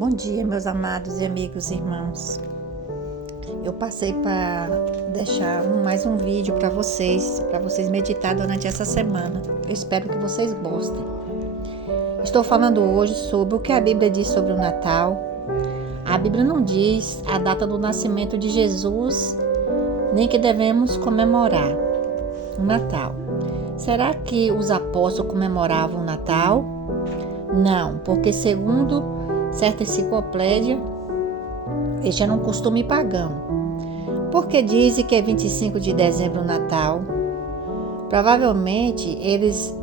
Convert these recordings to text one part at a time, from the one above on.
Bom dia, meus amados e amigos irmãos. Eu passei para deixar mais um vídeo para vocês meditar durante essa semana. Eu espero que vocês gostem. Estou falando hoje sobre o que a Bíblia diz sobre o Natal. A Bíblia não diz a data do nascimento de Jesus, nem que devemos comemorar o Natal. Será que os apóstolos comemoravam o Natal? Não, porque segundo certa enciclopédia, este era um costume pagão. Porque dizem que é 25 de dezembro o Natal. Provavelmente eles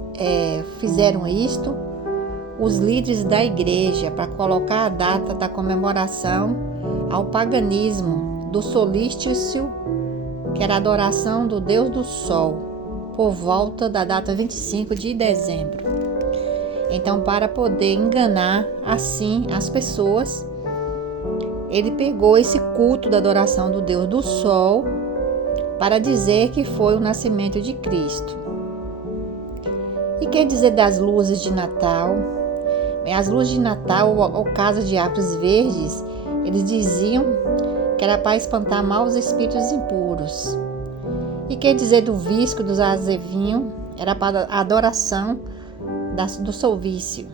fizeram isto, os líderes da igreja, para colocar a data da comemoração ao paganismo do solstício, que era a adoração do Deus do Sol, por volta da data 25 de dezembro. Então, para poder enganar assim as pessoas, ele pegou esse culto da adoração do Deus do Sol para dizer que foi o nascimento de Cristo. E quer dizer das luzes de Natal? As luzes de Natal, ou casa de árvores verdes, eles diziam que era para espantar maus espíritos impuros. E quer dizer do visco, dos azevinhos, era para a adoração do solstício.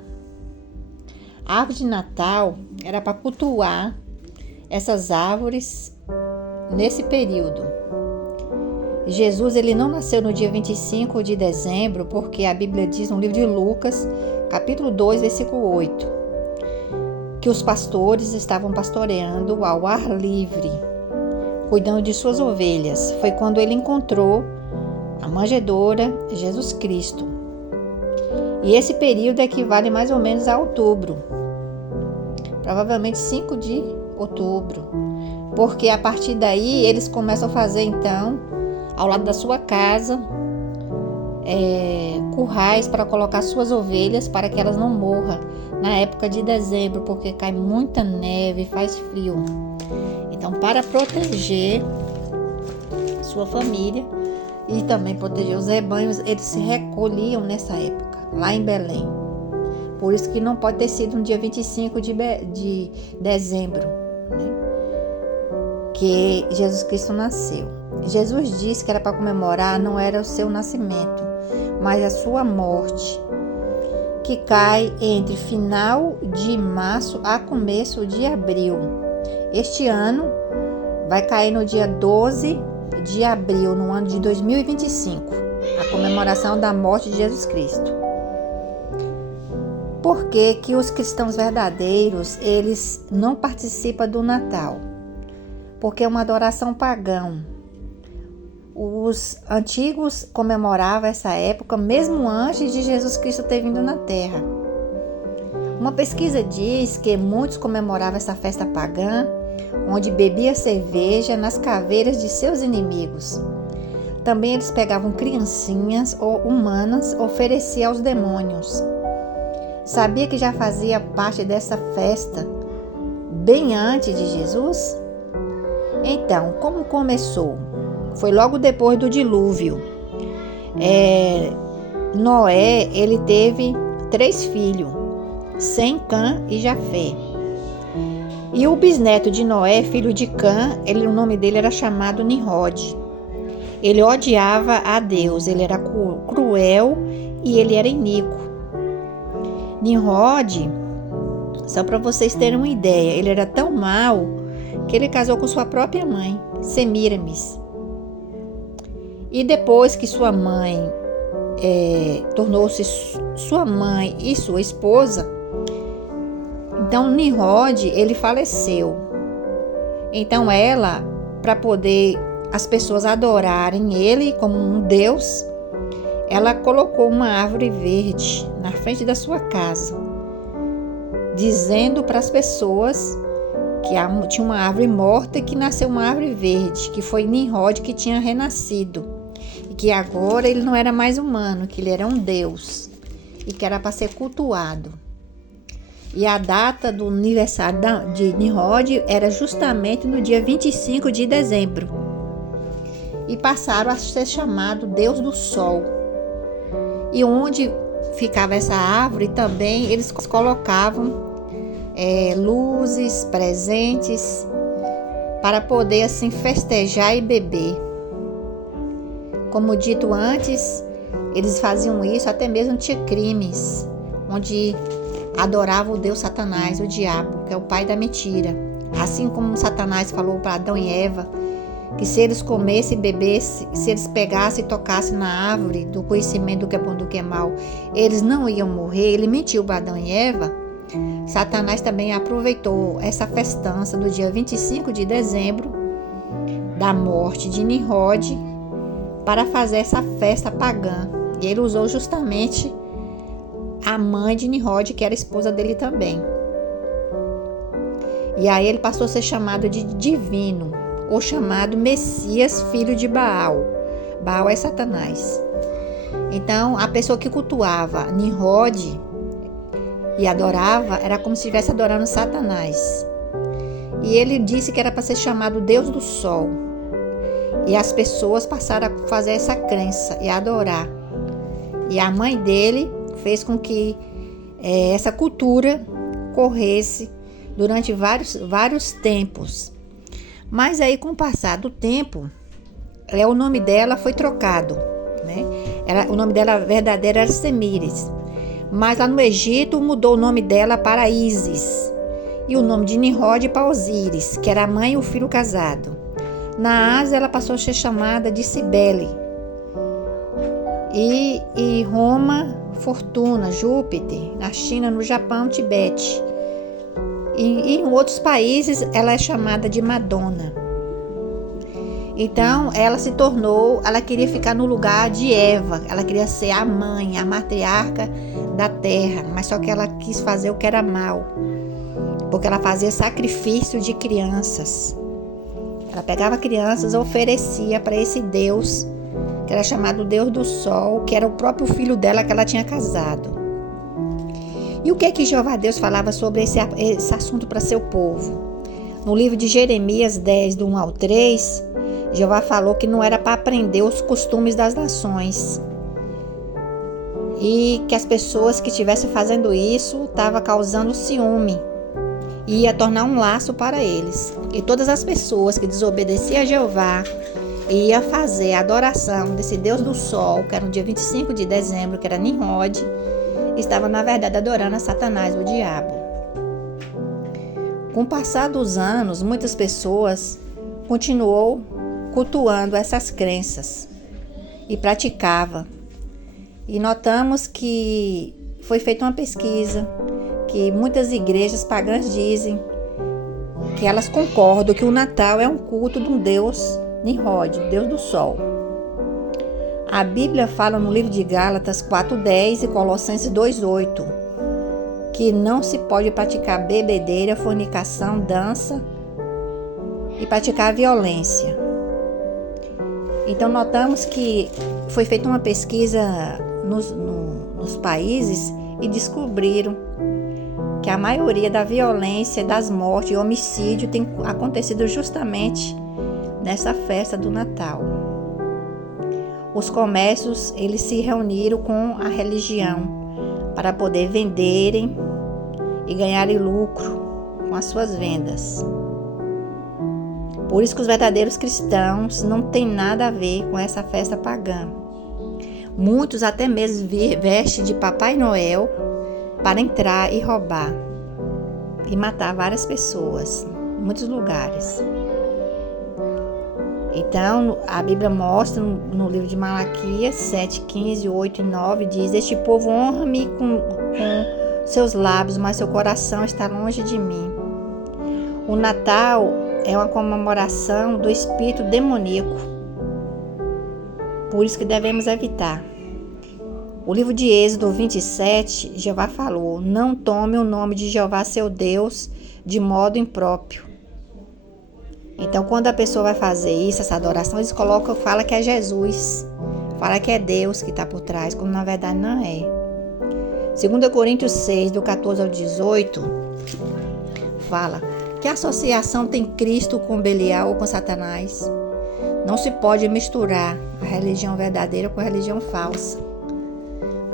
A árvore de Natal era para cultuar essas árvores nesse período. Jesus ele não nasceu no dia 25 de dezembro, porque a Bíblia diz no livro de Lucas, capítulo 2, versículo 8, que os pastores estavam pastoreando ao ar livre, cuidando de suas ovelhas. Foi quando ele encontrou a manjedoura, Jesus Cristo. E esse período equivale mais ou menos a outubro, provavelmente 5 de outubro, porque a partir daí eles começam a fazer então, ao lado da sua casa, currais para colocar suas ovelhas para que elas não morram na época de dezembro, porque cai muita neve, faz frio. Então, para proteger sua família e também proteger os rebanhos, eles se recolhiam nessa época, lá em Belém. Por isso que não pode ter sido no dia 25 de dezembro, né? Que Jesus Cristo nasceu. Jesus disse que era para comemorar, não era o seu nascimento, mas a sua morte, que cai entre final de março a começo de abril. Este ano vai cair no dia 12 de abril, no ano de 2025, a comemoração da morte de Jesus Cristo. Por que que os cristãos verdadeiros, eles não participam do Natal? Porque é uma adoração pagã. Os antigos comemoravam essa época mesmo antes de Jesus Cristo ter vindo na Terra. Uma pesquisa diz que muitos comemoravam essa festa pagã, onde bebia cerveja nas caveiras de seus inimigos. Também eles pegavam criancinhas ou humanas, ofereciam aos demônios. Sabia que já fazia parte dessa festa bem antes de Jesus? Então, como começou? Foi logo depois do dilúvio. Noé, ele teve 3 filhos, Sem, Cã e Jafé. E o bisneto de Noé, filho de Cã, o nome dele era chamado Nimrod. Ele odiava a Deus, ele era cruel e ele era iníquo. Nimrod, só para vocês terem uma ideia, ele era tão mau que ele casou com sua própria mãe, Semiramis. E depois que sua mãe tornou-se sua mãe e sua esposa, então Nimrod, ele faleceu. Então ela, para poder as pessoas adorarem ele como um Deus, ela colocou uma árvore verde na frente da sua casa, dizendo para as pessoas que tinha uma árvore morta e que nasceu uma árvore verde, que foi Nimrod que tinha renascido, e que agora ele não era mais humano, que ele era um Deus, e que era para ser cultuado. E a data do aniversário de Nimrod era justamente no dia 25 de dezembro. E passaram a ser chamado Deus do Sol. E onde ficava essa árvore também, eles colocavam luzes, presentes, para poder assim festejar e beber. Como dito antes, eles faziam isso, até mesmo tinha crimes, onde adoravam o Deus Satanás, o diabo, que é o pai da mentira. Assim como Satanás falou para Adão e Eva, que se eles comessem e bebessem, se eles pegassem e tocassem na árvore do conhecimento do que é bom e do que é mal, eles não iam morrer. Ele mentiu para Adão e Eva. Satanás também aproveitou essa festança do dia 25 de dezembro, da morte de Nimrod, para fazer essa festa pagã. E ele usou justamente a mãe de Nimrod, que era esposa dele também. E aí ele passou a ser chamado de divino, ou chamado Messias, filho de Baal. Baal é Satanás. Então, a pessoa que cultuava Nimrod e adorava, era como se estivesse adorando Satanás. E ele disse que era para ser chamado Deus do Sol. E as pessoas passaram a fazer essa crença e a adorar. E a mãe dele fez com que essa cultura corresse durante vários tempos. Mas aí, com o passar do tempo, o nome dela foi trocado, né? O nome dela verdadeiro era Semíris. Mas lá no Egito mudou o nome dela para Ísis. E o nome de Nimrod para Osíris, que era a mãe e o filho casado. Na Ásia ela passou a ser chamada de Cibele. E Roma, Fortuna, Júpiter. Na China, no Japão, Tibete. E em outros países ela é chamada de Madonna. Então ela queria ficar no lugar de Eva, ela queria ser a mãe, a matriarca da terra, mas só que ela quis fazer o que era mal, porque ela fazia sacrifício de crianças. Ela pegava crianças e oferecia para esse Deus, que era chamado Deus do Sol, que era o próprio filho dela que ela tinha casado. E o que é que Jeová Deus falava sobre esse assunto para seu povo? No livro de Jeremias 10, do 1 ao 3, Jeová falou que não era para aprender os costumes das nações. E que as pessoas que estivessem fazendo isso estavam causando ciúme. E ia tornar um laço para eles. E todas as pessoas que desobedeciam a Jeová ia fazer a adoração desse Deus do Sol, que era no dia 25 de dezembro, que era Nimrod, estava na verdade adorando a Satanás, o diabo. Com o passar dos anos, muitas pessoas continuou cultuando essas crenças e praticava. E notamos que foi feita uma pesquisa que muitas igrejas pagãs dizem que elas concordam que o Natal é um culto de um Deus Nimrod, Deus do Sol. A Bíblia fala no livro de Gálatas 4:10 e Colossenses 2:8 que não se pode praticar bebedeira, fornicação, dança e praticar violência. Então notamos que foi feita uma pesquisa nos países e descobriram que a maioria da violência, das mortes e homicídio tem acontecido justamente nessa festa do Natal. Os comércios, eles se reuniram com a religião para poder venderem e ganharem lucro com as suas vendas. Por isso que os verdadeiros cristãos não têm nada a ver com essa festa pagã. Muitos até mesmo vestem de Papai Noel para entrar e roubar e matar várias pessoas em muitos lugares. Então, a Bíblia mostra no livro de Malaquias 7:15, 8 e 9, diz: este povo honra-me com seus lábios, mas seu coração está longe de mim. O Natal é uma comemoração do espírito demoníaco. Por isso que devemos evitar. O livro de Êxodo 27, Jeová falou: não tome o nome de Jeová seu Deus de modo impróprio. Então, quando a pessoa vai fazer isso, essa adoração, eles fala que é Jesus, fala que é Deus que está por trás, quando na verdade não é. 2 Coríntios 6, do 14 ao 18, fala: que associação tem Cristo com Belial ou com Satanás? Não se pode misturar a religião verdadeira com a religião falsa.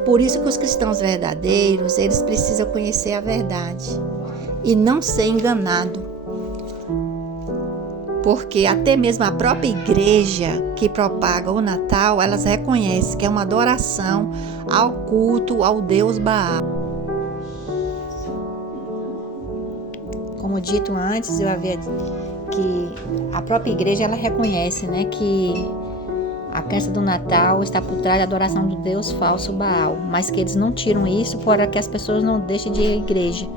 Por isso que os cristãos verdadeiros, eles precisam conhecer a verdade. e não ser enganado. Porque até mesmo a própria igreja que propaga o Natal, elas reconhecem que é uma adoração ao culto ao Deus Baal. Como dito antes, eu havia que a própria igreja ela reconhece, né, que a crença do Natal está por trás da adoração do Deus falso Baal, mas que eles não tiram isso para que as pessoas não deixem de ir à igreja,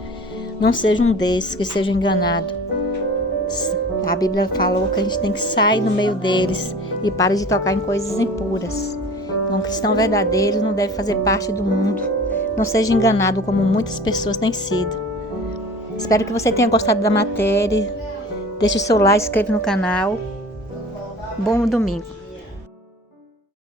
não sejam um desses que sejam enganados. A Bíblia falou que a gente tem que sair do meio deles e parar de tocar em coisas impuras. Então, um cristão verdadeiro não deve fazer parte do mundo. Não seja enganado como muitas pessoas têm sido. Espero que você tenha gostado da matéria. Deixe o seu like, se inscreva no canal. Bom domingo.